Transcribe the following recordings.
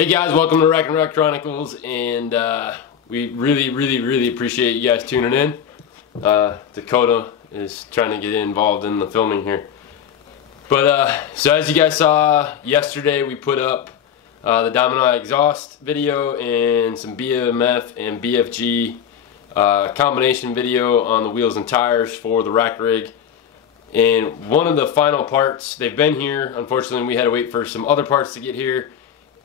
Hey guys, welcome to Chronicles, and we really appreciate you guys tuning in. Dakota is trying to get involved in the filming here. But so as you guys saw yesterday, we put up the Domino exhaust video and some BMF and BFG combination video on the wheels and tires for the rack rig. And one of the final parts, they've been here. Unfortunately, we had to wait for some other parts to get here.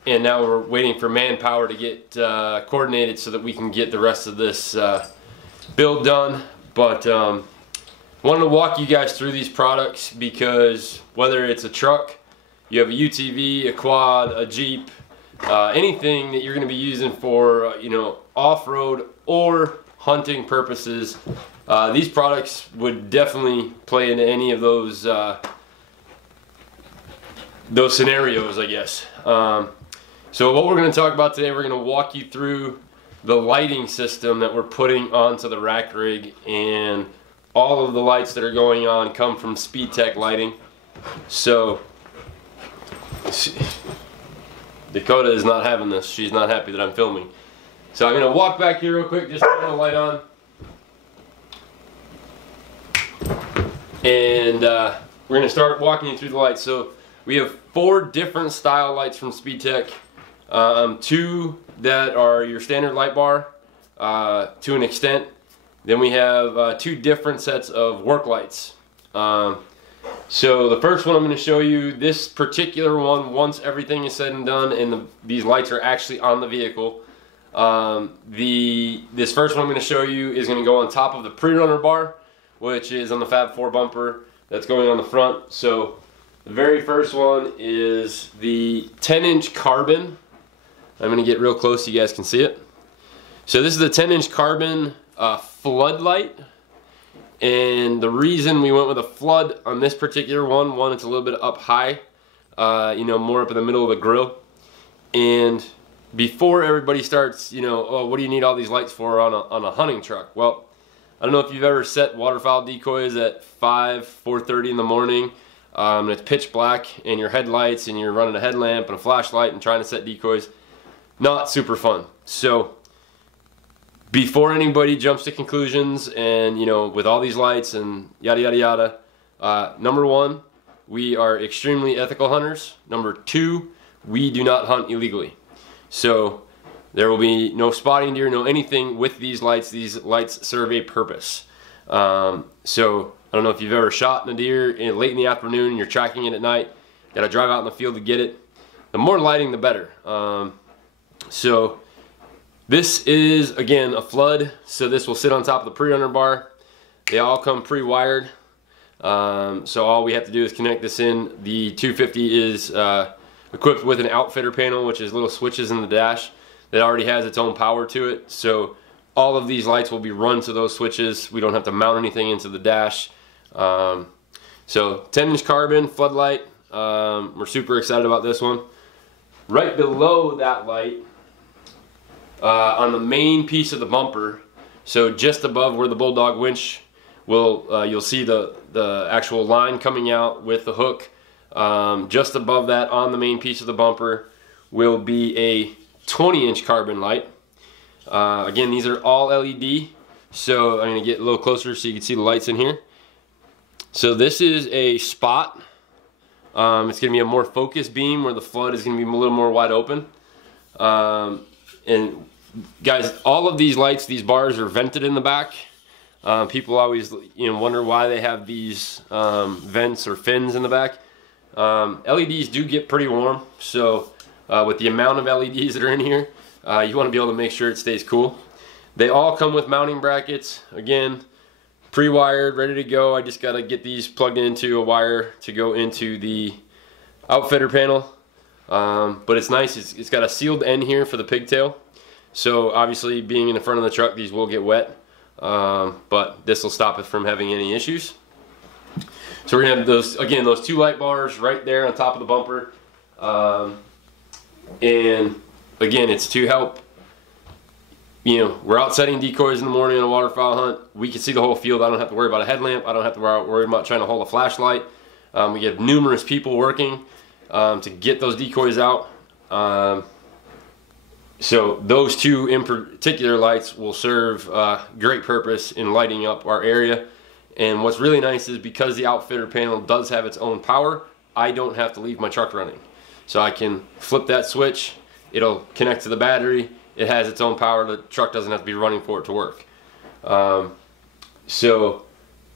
And now we're waiting for manpower to get coordinated so that we can get the rest of this build done. But wanted to walk you guys through these products because whether it's a truck, you have a UTV, a quad, a Jeep, anything that you're going to be using for off-road or hunting purposes, these products would definitely play into any of those scenarios, I guess. So what we're going to talk about today, we're going to walk you through the lighting system that we're putting onto the rack rig, and all of the lights that are going on come from Speedtech lighting. So Dakota is not having this. She's not happy that I'm filming. So I'm going to walk back here real quick, just turn the light on. And we're going to start walking you through the lights. So we have 4 different style lights from Speedtech. 2 that are your standard light bar to an extent. Then we have 2 different sets of work lights. So the first one I'm going to show you, this particular one, once everything is said and done and these lights are actually on the vehicle, this first one I'm going to show you is going to go on top of the pre-runner bar, which is on the Fab 4 bumper that's going on the front. So the very first one is the 10-inch carbon. I'm going to get real close so you guys can see it. So this is the 10-inch carbon floodlight. And the reason we went with a flood on this particular one, it's a little bit up high, more up in the middle of the grill. And before everybody starts, oh, what do you need all these lights for on a hunting truck? Well, I don't know if you've ever set waterfowl decoys at 4:30 in the morning. And it's pitch black and your headlights and you're running a headlamp and a flashlight and trying to set decoys. Not super fun. So before anybody jumps to conclusions and with all these lights and yada yada yada, number 1, we are extremely ethical hunters. Number 2, we do not hunt illegally. So there will be no spotting deer, no anything with these lights. These lights serve a purpose. So I don't know if you've ever shot a deer late in the afternoon and you're tracking it at night. Got to drive out in the field to get it. The more lighting, the better. So this is, again, a flood. So this will sit on top of the pre-runner bar. They all come pre-wired. So all we have to do is connect this in. The 250 is equipped with an outfitter panel, which is little switches in the dash that already has its own power to it. So all of these lights will be run to those switches. We don't have to mount anything into the dash. So 10-inch carbon floodlight. We're super excited about this one. Right below that light, on the main piece of the bumper, so just above where the Bulldog winch will, you'll see the actual line coming out with the hook. Just above that, on the main piece of the bumper, will be a 20-inch carbon light. Again, these are all LED, so I'm going to get a little closer so you can see the lights in here. So this is a spot. It's going to be a more focused beam where the flood is going to be a little more wide open. And guys, all of these lights, these bars are vented in the back. People always wonder why they have these vents or fins in the back. LEDs do get pretty warm, so with the amount of LEDs that are in here, you want to be able to make sure it stays cool. They all come with mounting brackets. Again, pre-wired, ready to go. I just got to get these plugged into a wire to go into the outfitter panel. But it's nice. It's got a sealed end here for the pigtail. So obviously, being in the front of the truck, these will get wet. But this will stop it from having any issues. So we're going to have those 2 light bars right there on top of the bumper. And again, it's to help. We're out setting decoys in the morning on a waterfowl hunt. We can see the whole field. I don't have to worry about a headlamp. I don't have to worry about trying to hold a flashlight. We have numerous people working to get those decoys out. So those two in particular lights will serve great purpose in lighting up our area. And what's really nice is because the outfitter panel does have its own power, I don't have to leave my truck running. So I can flip that switch, it'll connect to the battery, it has its own power, the truck doesn't have to be running for it to work. So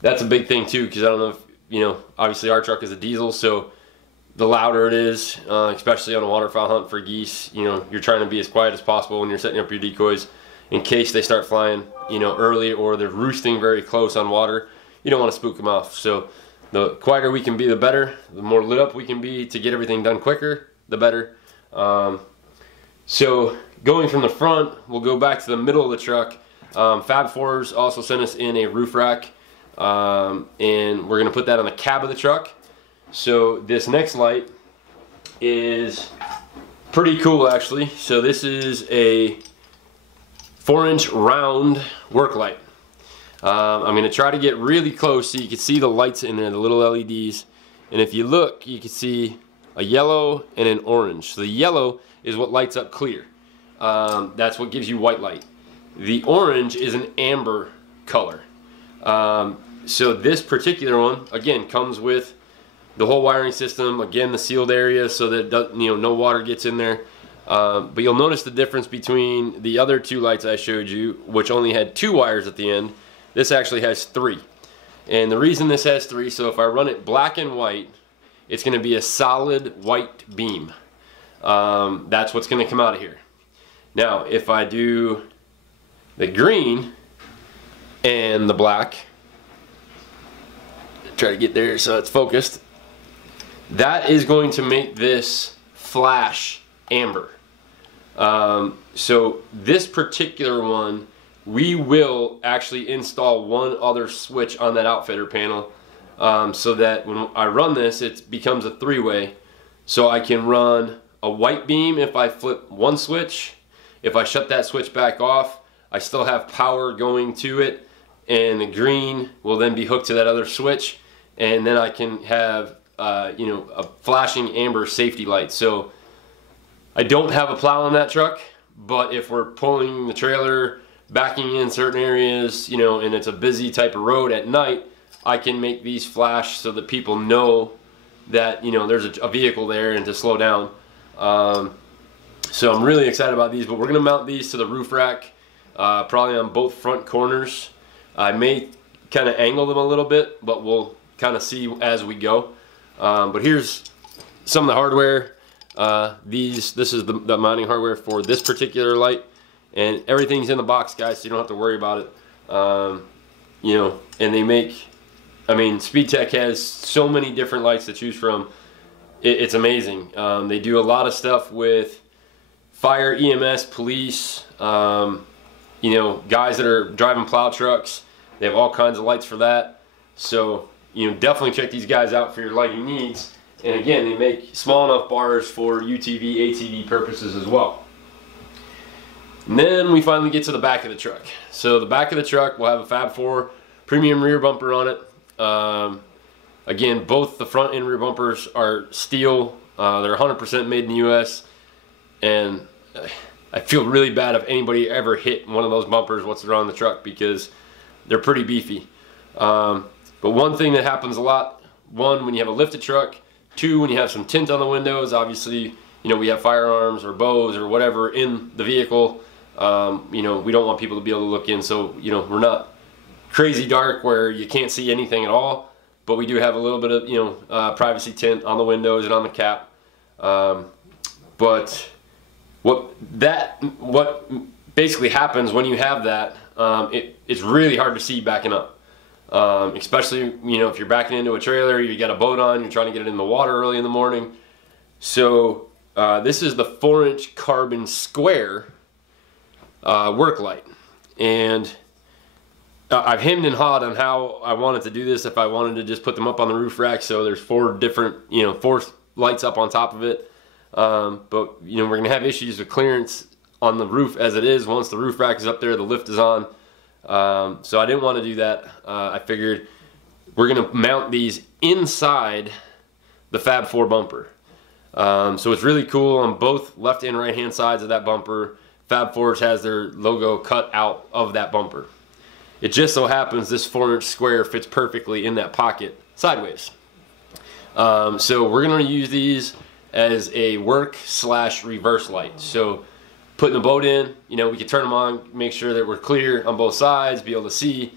that's a big thing too, because I don't know if, you know, obviously our truck is a diesel, so the louder it is, especially on a waterfowl hunt for geese, you know, you're trying to be as quiet as possible when you're setting up your decoys in case they start flying, you know, early or they're roosting very close on water. You don't want to spook them off. So the quieter we can be, the better. The more lit up we can be to get everything done quicker, the better. So going from the front, we'll go back to the middle of the truck. Fab4s also sent us in a roof rack, and we're going to put that on the cab of the truck. So this next light is pretty cool actually. So this is a 4-inch round work light. I'm going to try to get really close so you can see the lights in there, the little LEDs. And if you look, you can see a yellow and an orange. So the yellow is what lights up clear. That's what gives you white light. The orange is an amber color. So this particular one, again, comes with the whole wiring system, again the sealed area so that no water gets in there. But you'll notice the difference between the other two lights I showed you, which only had 2 wires at the end. This actually has 3. And the reason this has 3, so if I run it black and white, it's going to be a solid white beam. That's what's going to come out of here. Now if I do the green and the black, try to get there so it's focused, that is going to make this flash amber. So this particular one, we will actually install one other switch on that outfitter panel, so that when I run this, it becomes a 3-way. So I can run a white beam if I flip one switch. If I shut that switch back off, I still have power going to it, and the green will then be hooked to that other switch, and then I can have a flashing amber safety light. So I don't have a plow on that truck, but if we're pulling the trailer, backing in certain areas, and it's a busy type of road at night, I can make these flash so that people know that there's a vehicle there and to slow down. So I'm really excited about these, but we're gonna mount these to the roof rack, probably on both front corners. I may kind of angle them a little bit, but we'll kind of see as we go. But here's some of the hardware. This is the mounting hardware for this particular light, and everything's in the box, guys, so you don't have to worry about it. And they make, Speedtech has so many different lights to choose from. It's amazing. They do a lot of stuff with fire, EMS, police, guys that are driving plow trucks. They have all kinds of lights for that. So definitely check these guys out for your lighting needs. And again, they make small enough bars for UTV, ATV purposes as well. And then we finally get to the back of the truck. So the back of the truck will have a Fab4 premium rear bumper on it. Again, both the front and rear bumpers are steel. They're 100% made in the US. And I feel really bad if anybody ever hit one of those bumpers once they're on the truck, because they're pretty beefy. But one thing that happens a lot, one, when you have a lifted truck, two, when you have some tint on the windows, obviously, we have firearms or bows or whatever in the vehicle. We don't want people to be able to look in, so we're not crazy dark where you can't see anything at all, but we do have a little bit of privacy tint on the windows and on the cap. But what basically happens when you have that, it's really hard to see backing up. Especially if you're backing into a trailer, you got a boat on, you're trying to get it in the water early in the morning. So this is the 4-inch carbon square work light, and I've hemmed and hawed on how I wanted to do this. If I wanted to just put them up on the roof rack, so there's 4 different 4 lights up on top of it, but we're gonna have issues with clearance on the roof as it is. Once the roof rack is up there, the lift is on. So I didn't want to do that. I figured we're going to mount these inside the Fab4 bumper. So it's really cool on both left and right hand sides of that bumper. Fab Fours has their logo cut out of that bumper. It just so happens this 4-inch square fits perfectly in that pocket sideways. So we're going to use these as a work/reverse light. So putting the boat in, you know, we can turn them on, make sure that we're clear on both sides, be able to see.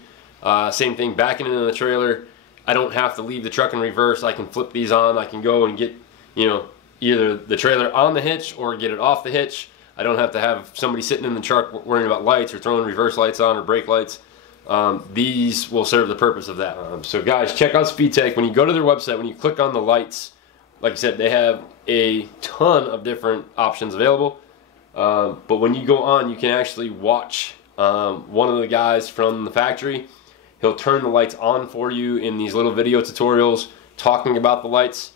Same thing backing into the trailer. I don't have to leave the truck in reverse. I can flip these on. I can go and get, you know, either the trailer on the hitch or get it off the hitch. I don't have to have somebody sitting in the truck worrying about lights or throwing reverse lights on or brake lights. These will serve the purpose of that. So guys, check out Speedtech. When you go to their website, when you click on the lights, like I said, they have a ton of different options available. But when you go on, you can actually watch one of the guys from the factory. He'll turn the lights on for you in these little video tutorials talking about the lights.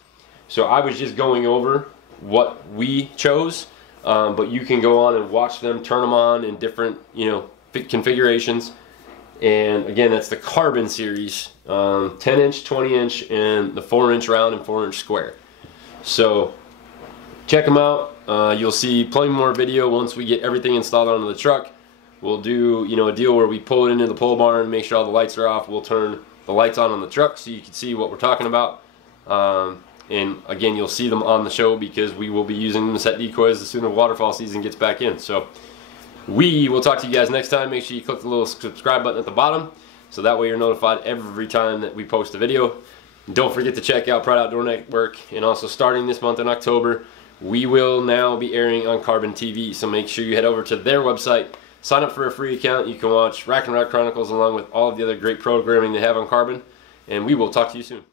So I was just going over what we chose, but you can go on and watch them turn them on in different, you know, configurations. And again, that's the Carbon series, 10-inch, 20-inch, and the 4-inch round and 4-inch square. So check them out. You'll see plenty more video once we get everything installed onto the truck. We'll do, you know, a deal where we pull it into the pole barn, make sure all the lights are off. We'll turn the lights on the truck so you can see what we're talking about. And again, you'll see them on the show because we will be using them to set decoys as soon as waterfall season gets back in. So we will talk to you guys next time. Make sure you click the little subscribe button at the bottom so that way you're notified every time that we post a video. And don't forget to check out Pride Outdoor Network, and also starting this month in October, we will now be airing on Carbon TV. So make sure you head over to their website, sign up for a free account. You can watch Rack and Rock Chronicles along with all of the other great programming they have on Carbon, and we will talk to you soon.